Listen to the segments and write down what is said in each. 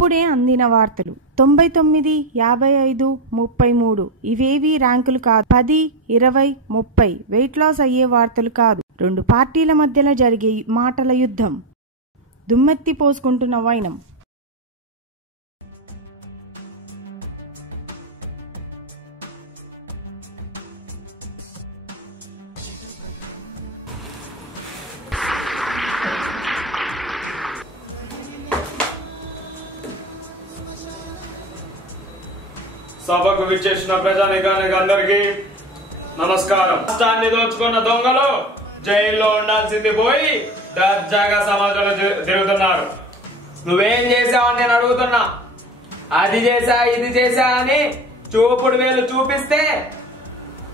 ఇప్పుడే అందిన వార్తలు 99, 55, 33 ఇవేవీ ర్యాంకులు కాదు. 10, 20, 30 వెయిట్ లాస్ అయ్యే వార్తలు కాదు. రెండు పార్టీల మధ్యలో జరిగే మాటల యుద్ధం. దుమ్మెత్తి పోసుకుంటున్న వైనం. సభకు విచ్చేసిన ప్రజానికానికి అందరికీ నమస్కారం. రాష్ట్రాన్ని దోచుకున్న దొంగలు జైల్లో ఉండాల్సింది పోయి దర్జాగా సమాజంలో తిరుగుతున్నారు. నువ్వేం చేసావని నేను అడుగుతున్నా. అది చేసా ఇది చేసా అని చూపుడు వేలు చూపిస్తే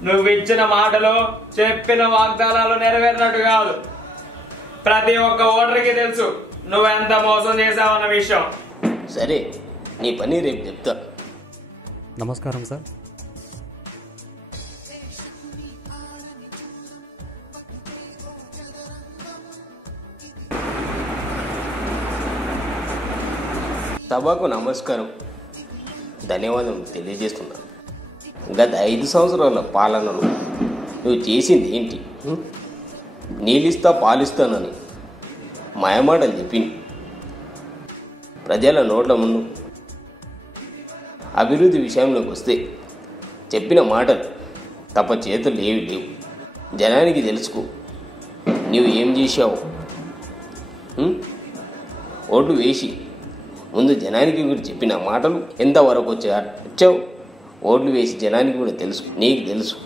నువ్వు ఇచ్చిన మాటలు చెప్పిన వాగ్దానాలు నెరవేరినట్టు కాదు. ప్రతి ఒక్క ఓటర్కి తెలుసు నువ్వెంత మోసం చేసావన్న విషయం. సరే, నీ పని రేపు చెప్తా. నమస్కారం సార్. సభకు నమస్కారం, ధన్యవాదం తెలియజేస్తున్నాను. గత 5 సంవత్సరాల పాలనలో నువ్వు చేసింది ఏంటి? నీళ్ళిస్తా పాలిస్తానని మాయమాటలు చెప్పింది. ప్రజల నోట్ల ముందు అభివృద్ధి విషయంలోకి వస్తే చెప్పిన మాటలు తప్ప చేతులు ఏవి లేవు. జనానికి తెలుసుకో నీవు ఏం చేశావు. ఓట్లు వేసి ముందు జనానికి కూడా చెప్పిన మాటలు ఎంతవరకు వచ్చావు. ఓట్లు వేసి జనానికి కూడా తెలుసు, నీకు తెలుసు.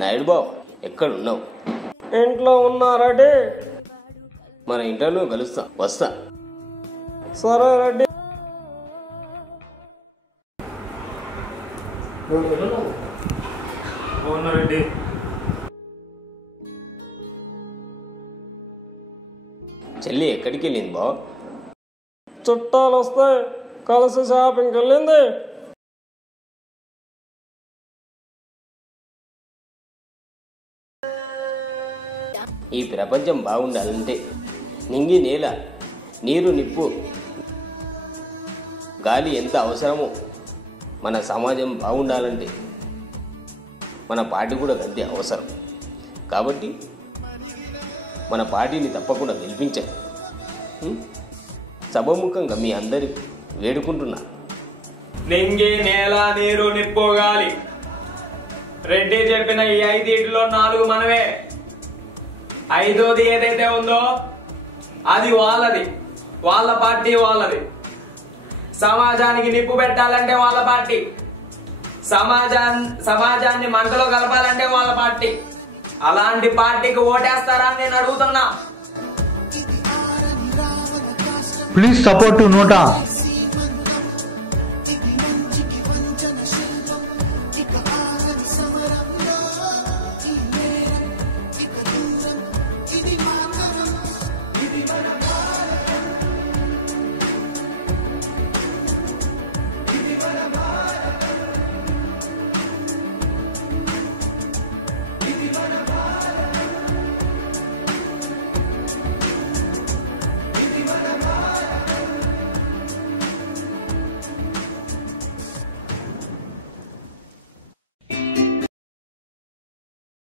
నాయుడు బాబు ఎక్కడున్నావు? ఇంట్లో ఉన్నారెడ్డి. మన ఇంటర్వ్యూ కలుస్తా, వస్తా. సరే రెడ్డి. రెడ్డి చెల్లి ఎక్కడికి వెళ్ళింది బావ? చుట్టాలు వస్తే కలిసి షాపింగ్కి వెళ్ళింది. ఈ ప్రపంచం బాగుండాలంటే నింగి నేల, నీరు నిప్పు, గాలి ఎంత అవసరమో మన సమాజం బాగుండాలంటే మన పార్టీ కూడా అంతే అవసరం. కాబట్టి మన పార్టీని తప్పకుండా గెలిపించాలి. సభముఖంగా మీ అందరి వేడుకుంటున్నా. నింగి నేల నీరు నిప్పు గాలి. రెడ్డి చెప్పిన ఈ 5 4 మనవే. 5ది ఏదైతే ఉందో అది వాళ్ళది, వాళ్ళ పార్టీ వాళ్ళది. సమాజానికి నిప్పు పెట్టాలంటే వాళ్ళ పార్టీ, సమాజాన్ని మంటలో కలపాలంటే వాళ్ళ పార్టీ. అలాంటి పార్టీకి ఓటేస్తారా అని నేను అడుగుతున్నా. Please support to NOTA.